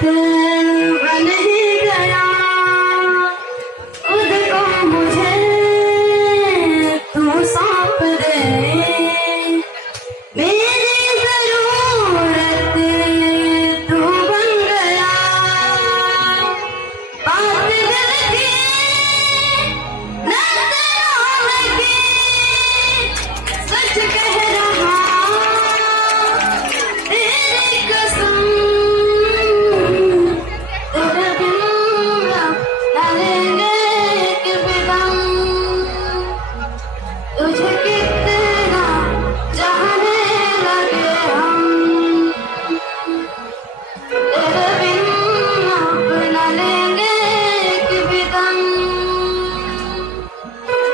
दिल बन ही गया, खुद को मुझे तू सौंप दे, मेरी जरूरत तू बन गया। बात दिल की नजरों की, सच कह रहा तेरी कसम, तेरे बिन डालेंगे कि बेदम, तुझे कितना चाहने लगे हम, तेरे बिन अपना लेंगे कि बेदम,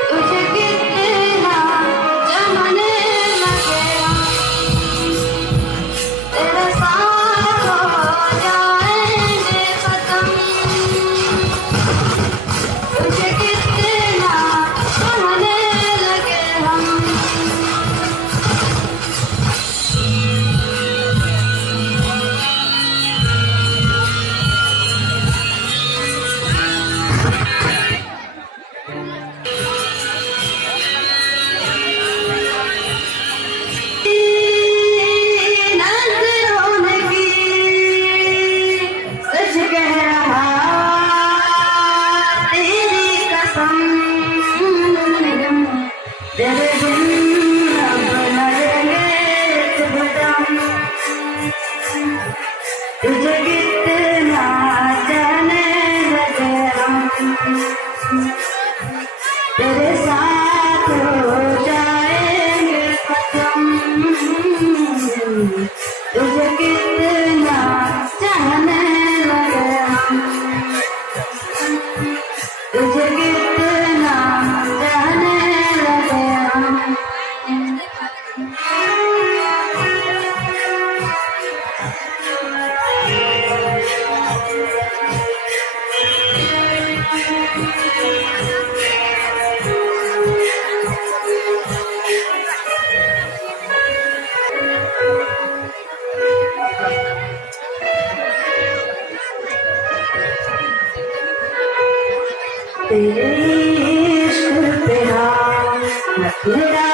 तुझे कितना चाहने लगे हम, तेरे साथ हो जाएंगे खत्म, तुझे कितना चाहने लगे हम। नजरों की सच कह रहा तेरी कसम, तेरे बिन अपना लेंगे बेदम, तुझे कितना जाने लगे हम, तेरे साथ हो जाएंगे खत्म, तुझे कितना चाहने लगे हम, तुझे कितना चाहने लगे हम। तेरे इश्क पे हाँ